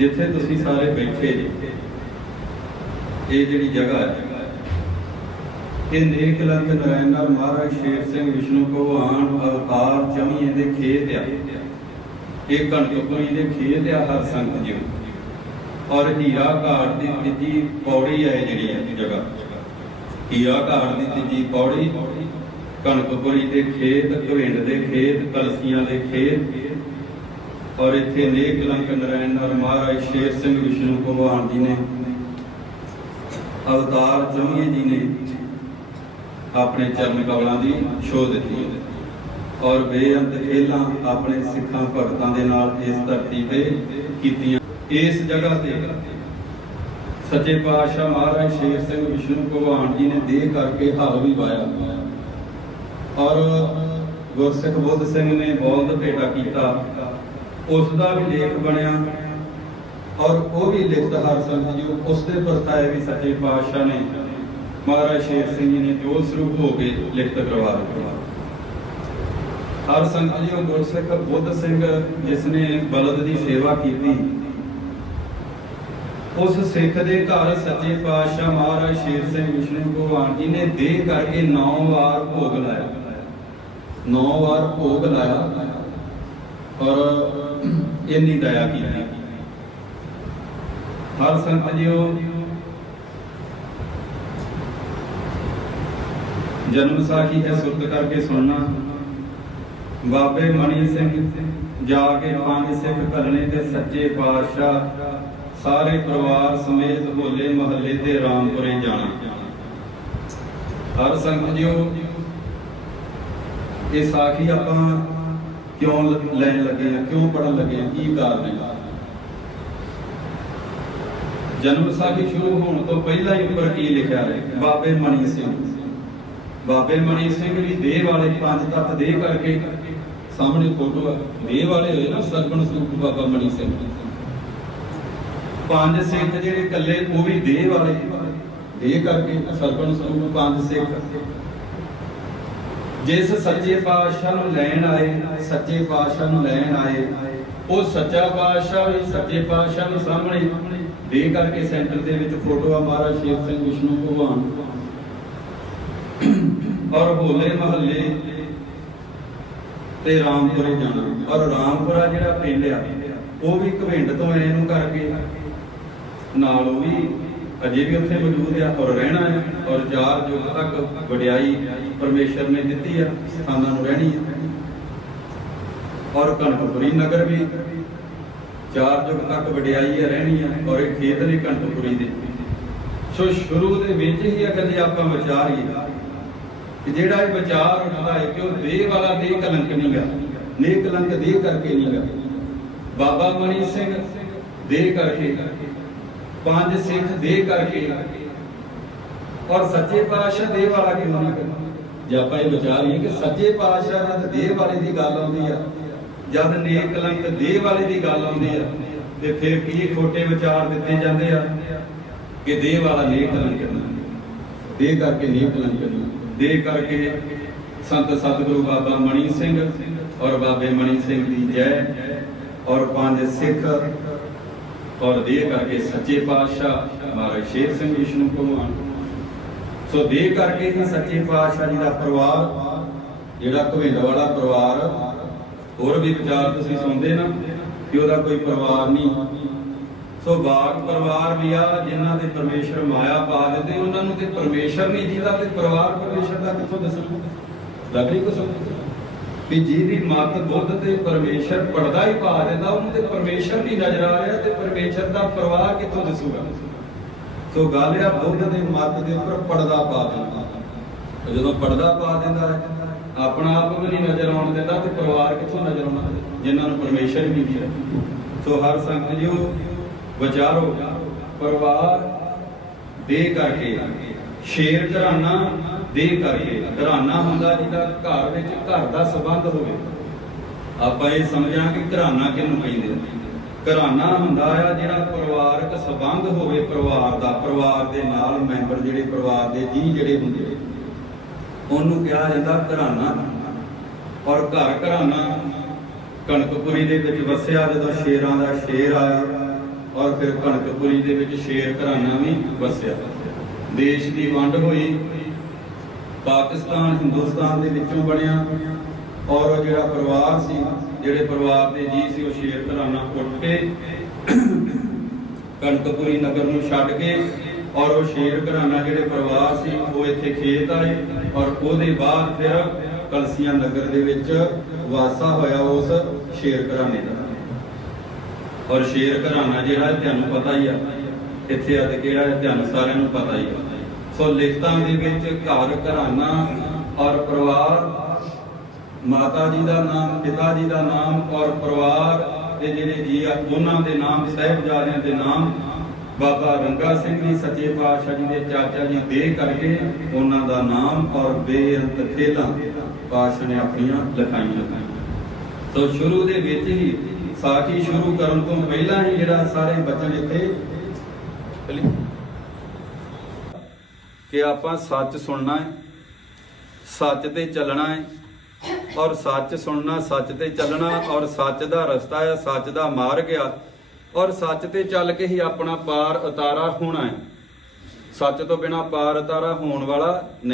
ਜਿੱਥੇ ਤੁਸੀਂ ਸਾਰੇ ਬੈਠੇ ਇਹ ਜਿਹੜੀ ਜਗ੍ਹਾ ਹੈ, ਇਹ ਨੇਕ ਨਰੈਣਾ ਮਹਾਰਾਜ ਸ਼ੇਰ ਸਿੰਘ ਵਿਸ਼ਨੂੰ ਭਗਵਾਨ ਅਵਤਾਰ ਜਮੀਏ ਦੇ ਖੇਤ ਆ। ਇਹ ਕਣਕਪੁਰੀ ਦੇ ਖੇਤ ਆ ਹਰ ਸੰਗਤ ਜੀ। ਔਰ ਹੀਰਾ ਘਾਟ ਦੀ ਤੀਜੀ ਪੌੜੀ ਹੈ ਜਿਹੜੀ ਹੈ ਜਗ੍ਹਾ। ਹੀਰਾ ਘਾਟ ਦੀ ਤੀਜੀ ਪੌੜੀ ਕਣਕਪੁਰੀ ਦੇ ਖੇਤ ਘਵਿੰਡ ਦੇ ਖੇਤ, ਕਲਸੀਆਂ ਦੇ ਖੇਤ ਔਰ ਇੱਥੇ ਨੇਕ ਲੰਕ ਨਰੈਣ ਔਰ ਮਹਾਰਾਜ ਸ਼ੇਰ ਸਿੰਘ ਵਿਸ਼ਨੂੰ ਭਗਵਾਨ ਜੀ ਨੇ, ਅਵਤਾਰ ਜਮੀਏ ਜੀ ਨੇ ਆਪਣੇ ਚਰਨ ਕਮਲਾਂ ਦੀ ਛੋਹ ਦਿੱਤੀ ਔਰ ਬੇਅੰਤ ਖੇਲਾਂ ਆਪਣੇ ਸਿੱਖਾਂ ਭਗਤਾਂ ਦੇ ਨਾਲ ਇਸ ਧਰਤੀ ਤੇ ਕੀਤੀਆਂ। ਇਸ ਜਗ੍ਹਾ ਤੇ ਸੱਚੇ ਪਾਤਸ਼ਾਹ ਮਹਾਰਾਜ ਸ਼ੇਰ ਸਿੰਘ ਵਿਸ਼ਨੂੰ ਭਗਵਾਨ ਜੀ ਨੇ ਦੇਹ ਕਰਕੇ ਹਲ ਵੀ ਵਾਇਆ। ਔਰ ਗੁਰਸਿੱਖ ਬੁੱਧ ਸਿੰਘ ਨੇ ਬੋਲਦ ਭੇਟਾ ਕੀਤਾ। ਉਸ ਦਾ ਵੀ ਲੇਖ ਬਣਿਆ ਔਰ ਉਹ ਵੀ ਲਿਖਤ ਹਰ ਸੰਤ ਜੀ ਉਸ ਦੇ ਪਰਤਾਏ ਵੀ ਸੱਚੇ ਪਾਤਸ਼ਾਹ ਨੇ। ਮਹਾਰਾਜ ਸ਼ੇਰ ਸਿੰਘ ਜੀ ਨੇ ਜੋ ਸਰੂਪ ਹੋ ਕੇ ਲਿਖਤ ਕਰਵਾ ਦਿੱਤਾ। ਹਰ ਸੰਤ ਜੀ ਉਹ ਗੁਰਸਿੱਖ ਬੁੱਧ ਸਿੰਘ ਜਿਸ ਨੇ ਬਲਦ ਦੀ ਸੇਵਾ ਕੀਤੀ। ਉਸ ਸਿੱਖ ਦੇ ਘਰ ਸੱਚੇ ਪਾਤਸ਼ਾਹ ਮਹਾਰਾਜ ਸ਼ੇਰ ਸਿੰਘ ਵਿਸ਼ਨੂੰ ਭਗਵਾਨ ਜੀ ਨੇ ਦੇਹ ਕਰਕੇ 9 ਵਾਰ ਭੋਗ ਲਾਇਆ। 9 ਵਾਰ ਭੋਗ ਲਾਇਆ। ਔਰ ਇੰਨੀ ਦਇਆ ਕੀਤੀ ਹਰ ਸੰਤ ਜੀਓ ਜਨਮ ਸਾਖੀ ਹੈ ਸੁਰਤ ਕਰਕੇ ਸੁਣਨਾ। ਬਾਬੇ ਮਣੀ ਸਿੰਘ ਜਾ ਕੇ ਪੰਜ ਸਿੱਖ ਘਲਣੇ ਤੇ ਸੱਚੇ ਪਾਤਸ਼ਾਹ, ਸਾਰੇ ਪਰਿਵਾਰ ਸਮੇਤ ਹੋਲੇ ਮਹੱਲੇ ਤੇ ਰਾਮਪੁਰੇ ਜਾਣਾ। ਹਰ ਸੰਗਤ ਜੀਓ ਇਹ ਸਾਖੀ ਆਪਾਂ ਕਿਉਂ ਲੈਣ ਲੱਗੇ ਆ? ਕਿਉਂ ਪੜਨ ਲੱਗੇ ਆ? ਕੀ ਕਾਰਨ ਹੈ? ਜਨਮ ਸਾਖੀ ਸ਼ੁਰੂ ਹੋਣ ਤੋਂ ਪਹਿਲਾਂ ਹੀ ਉੱਪਰ ਕੀ ਲਿਖਿਆ ਹੈ? ਬਾਬੇ ਮਣੀ ਸਿੰਘ। ਬਾਬੇ ਮਣੀ ਸਿੰਘ ਵੀ ਦੇਹ ਵਾਲੇ ਪੰਜ ਤੱਤ ਦੇਹ ਕਰਕੇ ਸਾਹਮਣੇ ਫੋਟੋ ਆ। ਦੇਹ ਵਾਲੇ ਹੋਏ ਨਾ ਸਰਗੁਣ ਸਰੂਪ ਬਾਬਾ ਮਣੀ ਸਿੰਘ। ਪੰਜ ਸਿੱਖ ਜਿਹੜੇ ਇਕੱਲੇ, ਉਹ ਵੀ ਦੇਹ ਵਾਲੇ। ਦੇਹ ਕਰਕੇ ਸਰਗੁਣ ਸਰੂਪ ਪੰਜ ਸਿੱਖ। ਜਿਸ ਸੱਚੇ ਪਾਤਸ਼ਾਹ ਨੂੰ ਲੈਣ ਆਏ, ਸੱਚੇ ਪਾਤਸ਼ਾਹ ਨੂੰ ਲੈਣ ਆਏ, ਉਹ ਸੱਚਾ ਪਾਤਸ਼ਾਹ ਵੀ ਸੱਚੇ ਪਾਤਸ਼ਾਹ ਨੂੰ ਸਾਹਮਣੇ ਦੇ ਕਰਕੇ ਸੈਂਟਰ ਦੇ ਵਿੱਚ ਫੋਟੋ ਆ ਮਹਾਰਾਜ ਸ਼ੇਰ ਸਿੰਘ ਵਿਸ਼ਨੂੰ ਭਗਵਾਨ। ਔਰ ਹੋਲੇ ਮਹੱਲੇ ਤੇ ਰਾਮਪੁਰੇ ਜਾਣਾ। ਔਰ ਰਾਮਪੁਰਾ ਜਿਹੜਾ ਪਿੰਡ ਆ, ਉਹ ਵੀ ਘਵਿੰਡ ਤੋਂ ਐ ਨੂੰ ਕਰਕੇ, ਨਾਲ ਉਹ ਵੀ ਅਜੇ ਵੀ ਉੱਥੇ ਮੌਜੂਦ ਆ ਔਰ ਰਹਿਣਾ ਹੈ ਔਰ ਚਾਰ ਯੁੱਗ ਤੱਕ ਵਡਿਆਈ ਪਰਮੇਸ਼ਰ ਨੇ ਦਿੱਤੀ ਆ, ਸਥਾਨਾਂ ਨੂੰ ਰਹਿਣੀ ਹੈ। ਔਰ ਕਣਕਪੁਰੀ ਨਗਰ ਵੀ ਚਾਰ ਯੁੱਗ ਤੱਕ ਵਡਿਆਈ ਆ, ਰਹਿਣੀ ਆ, ਔਰ ਇਹ ਖੇਤ ਨੇ ਕਣਕਪੁਰੀ ਦੇ। ਸੋ ਸ਼ੁਰੂ ਦੇ ਵਿੱਚ ਹੀ ਅਗਰ ਜੇ ਆਪਾਂ ਵਿਚਾਰੀਏ ਕਿ ਜਿਹੜਾ ਇਹ ਵਿਚਾਰ ਉੱਠਦਾ ਹੈ ਕਿ ਉਹ ਦੇਹ ਵਾਲਾ ਦੇਹ ਕਲੰਕ ਨਹੀਂ ਗਾ ਨੇਕ ਕਲੰਕ ਦੇਹ ਕਰਕੇ ਨਹੀਂ ਗਾ। ਬਾਬਾ ਮਣੀ ਸਿੰਘ ਦੇਹ ਕਰਕੇ ਪੰਜ ਸਿੱਖ ਦੇ ਕਰਕੇ ਔਰ ਸੱਚੇ ਪਾਤਸ਼ਾਹ ਦੇਹ ਵਾਲਾ ਕਿਉਂ ਨਹੀਂ ਜੇ ਆਪਾਂ ਇਹ ਵਿਚਾਰੀਏ ਕਿ ਸੱਚੇ ਪਾਤਸ਼ਾਹ ਜਦ ਦੇਹ ਵਾਲੇ ਦੀ ਗੱਲ ਆਉਂਦੀ ਆ, ਜਦ ਨੇਕ ਕਲੰਕ ਦੇਹ ਵਾਲੇ ਦੀ ਗੱਲ ਆਉਂਦੀ ਆ, ਤੇ ਫਿਰ ਕੀ ਖੋਟੇ ਵਿਚਾਰ ਦਿੱਤੇ ਜਾਂਦੇ ਆ? ਕਿ ਦੇ ਵਾਲਾ ਨੇਕ ਕਲੰਕ ਨਹੀਂ ਕਰਕੇ ਨੇਕ ਕਲੰਕ ਦੇ ਕਰਕੇ ਸੰਤ ਸਤਿਗੁਰੂ ਬਾਬਾ ਮਣੀ ਸਿੰਘ ਔਰ ਬਾਬੇ ਮਣੀ ਸਿੰਘ ਦੀ ਜੈ ਔਰ ਪੰਜ ਸਿੱਖ ਔਰ ਦੇਹ ਕਰਕੇ ਸੱਚੇ ਪਾਤਸ਼ਾਹ ਮਹਾਰਾਜ ਸ਼ੇਰ ਸਿੰਘ ਵਿਸ਼ਨੂੰ ਭਗਵਾਨ। ਸੋ ਦੇਹ ਕਰਕੇ ਹੀ ਸੱਚੇ ਪਾਤਸ਼ਾਹ ਜੀ ਦਾ ਪਰਿਵਾਰ, ਜਿਹੜਾ ਘਵਿੰਡ ਵਾਲਾ ਪਰਿਵਾਰ, ਹੋਰ ਵੀ ਵਿਚਾਰ ਤੁਸੀਂ ਸੁਣਦੇ ਨਾ ਕਿ ਉਹਦਾ ਕੋਈ ਪਰਿਵਾਰ ਨਹੀਂ। ਸੋ ਬਾਗ ਪਰਿਵਾਰ ਵੀ ਆ, ਜਿਨ੍ਹਾਂ ਦੇ ਪਰਮੇਸ਼ਰ ਮਾਇਆ ਪਾ ਦਿੰਦੇ, ਉਹਨਾਂ ਨੂੰ ਤੇ ਪਰਮੇਸ਼ਰ ਨਹੀਂ, ਜਿਹਦਾ ਤੇ ਪਰਿਵਾਰ ਪਰਮੇਸ਼ਰ ਦਾ ਕਿੱਥੋਂ ਦੱਸੂ ਲੱਗਣੀ ਕੁਛ? ਵੀ ਜਿਹਦੀ ਮੱਤ ਬੁੱਧ ਤੇ ਪਰਮੇਸ਼ਰ ਪੜਦਾ ਹੀ ਪਾ ਦਿੰਦਾ ਉਹਨੂੰ ਤੇ ਪਰਮੇਸ਼ਰ ਨਹੀਂ ਨਜ਼ਰ ਆ ਰਿਹਾ ਤੇ ਪਰਮੇਸ਼ਰ ਦਾ ਪਰਿਵਾਰ ਕਿੱਥੋਂ ਦੱਸੂਗਾ? ਸੋ ਗੱਲ ਆ ਬੁੱਧ ਦੇ ਮੱਤ ਦੇ ਉੱਪਰ ਪੜਦਾ ਪਾ ਦਿੰਦਾ। ਜਦੋਂ ਪੜਦਾ ਪਾ ਦਿੰਦਾ ਹੈ, ਆਪਣਾ ਆਪ ਵੀ ਨਹੀਂ ਨਜ਼ਰ ਆਉਣ ਦਿੰਦਾ ਤੇ ਪਰਿਵਾਰ ਕਿੱਥੋਂ ਨਜ਼ਰ ਆਉਣਾ? ਜਿਨ੍ਹਾਂ ਨੂੰ ਪਰਮੇਸ਼ਰ ਹੀ ਨਹੀਂ ਸੋ ਹਰ ਸੰਗਤ ਜੀਓ ਵਿਚਾਰੋ ਪਰਿਵਾਰ ਦੇ ਕਰਕੇ ਸ਼ੇਰ ਘਰਾਨਾ ਦੇ ਕਰਕੇ। ਘਰਾਨਾ ਹੁੰਦਾ ਜਿਹਦਾ ਘਰ ਵਿੱਚ ਘਰ ਦਾ ਸਬੰਧ ਹੋਵੇ। ਆਪਾਂ ਇਹ ਸਮਝਾਂ ਕਿ ਘਰਾਨਾ ਕਿਹਨੂੰ ਕਹਿੰਦੇ ਆ? ਘਰਾਨਾ ਹੁੰਦਾ ਆ ਜਿਹੜਾ ਪਰਿਵਾਰਕ ਸਬੰਧ ਹੋਵੇ ਪਰਿਵਾਰ ਦਾ। ਪਰਿਵਾਰ ਦੇ ਨਾਲ ਮੈਂਬਰ ਜਿਹੜੇ, ਪਰਿਵਾਰ ਦੇ ਜੀ ਜਿਹੜੇ ਹੁੰਦੇ ਉਹਨੂੰ ਕਿਹਾ ਜਾਂਦਾ ਘਰਾਨਾ। ਔਰ ਘਰ ਘਰਾਨਾ ਕਣਕਪੁਰੀ ਦੇ ਵਿੱਚ ਵਸਿਆ ਜਦੋਂ ਸ਼ੇਰਾਂ ਦਾ ਸ਼ੇਰ ਆਇਆ, ਔਰ ਫਿਰ ਕਣਕਪੁਰੀ ਦੇ ਵਿੱਚ ਸ਼ੇਰ ਘਰਾਨਾ ਵੀ ਵਸਿਆ। ਦੇਸ਼ ਦੀ ਵੰਡ ਹੋਈ। ਪਾਕਿਸਤਾਨ ਹਿੰਦੁਸਤਾਨ ਦੇ ਵਿੱਚੋਂ ਬਣਿਆ ਔਰ ਉਹ ਜਿਹੜਾ ਪਰਿਵਾਰ ਸੀ, ਜਿਹੜੇ ਪਰਿਵਾਰ ਦੇ ਜੀ ਸੀ, ਉਹ ਸ਼ੇਰ ਘਰਾਣਾ ਉੱਠ ਕੇ ਕਣਕਪੁਰੀ ਨਗਰ ਨੂੰ ਛੱਡ ਕੇ ਔਰ ਉਹ ਸ਼ੇਰ ਘਰਾਣਾ ਜਿਹੜੇ ਪਰਿਵਾਰ ਸੀ, ਉਹ ਇੱਥੇ ਖੇਤ ਆਏ ਔਰ ਉਹਦੇ ਬਾਅਦ ਫਿਰ ਕਲਸੀਆਂ ਨਗਰ ਦੇ ਵਿੱਚ ਵਾਸਾ ਹੋਇਆ ਉਸ ਸ਼ੇਰ ਘਰਾਣੇ ਦਾ। ਔਰ ਸ਼ੇਰ ਘਰਾਣਾ ਜਿਹੜਾ ਹੈ, ਤੁਹਾਨੂੰ ਪਤਾ ਹੀ ਆ ਇੱਥੇ ਆ ਕਿਹੜਾ ਹੈ ਸਾਰਿਆਂ ਨੂੰ ਪਤਾ ਹੀ ਸੋ ਲਿਖਤਾਂ ਦੇ ਵਿੱਚ ਘਰ ਘਰਾਣਾ ਔਰ ਪਰਿਵਾਰ, ਮਾਤਾ ਜੀ ਦਾ ਨਾਮ, ਪਿਤਾ ਜੀ ਦਾ ਨਾਮ, ਔਰ ਪਰਿਵਾਰ ਦੇ ਜਿਹੜੇ ਜੀ ਆ, ਉਹਨਾਂ ਦੇ ਨਾਮ, ਸਹਿਬਜ਼ਾਦਿਆਂ ਦੇ ਨਾਮ, ਬਾਬਾ ਰੰਗਾ ਸਿੰਘ ਜੀ, ਸੱਚੇ ਪਾਤਸ਼ਾਹ ਜੀ ਦੇ ਚਾਚਾ ਜੀ, ਦੇ ਕਰਕੇ ਉਹਨਾਂ ਦਾ ਨਾਮ, ਔਰ ਬੇਅੰਤ ਖੇਲਾਂ, ਪਾਤਸ਼ਾਹ ਨੇ ਆਪਣੀਆਂ ਲਿਖਾਈਆਂ। ਸੋ ਸ਼ੁਰੂ ਦੇ ਵਿੱਚ ਹੀ ਸਾਖੀ ਸ਼ੁਰੂ ਕਰਨ ਤੋਂ ਪਹਿਲਾਂ ਹੀ ਜਿਹੜਾ ਸਾਰੇ ਬਚਨ ਇੱਥੇ ਕਿ ਆਪਾਂ ਸੱਚ ਸੁਣਨਾ ਹੈ, ਸੱਚ ਤੇ ਚੱਲਣਾ ਹੈ, ਔਰ ਸੱਚ ਸੁਣਨਾ ਸੱਚ ਤੇ ਚੱਲਣਾ, ਔਰ ਸੱਚ ਦਾ ਰਸਤਾ ਹੈ, ਸੱਚ ਦਾ ਮਾਰਗ ਆ, ਔਰ ਸੱਚ ਤੇ ਚੱਲ ਕੇ ਹੀ ਆਪਣਾ ਪਾਰ ਉਤਾਰਾ ਹੋਣਾ ਹੈ। ਸੱਚ ਤੋਂ ਬਿਨਾ ਪਾਰ ਉਤਾਰਾ ਹੋਣ ਵਾਲਾ ਨਹੀਂ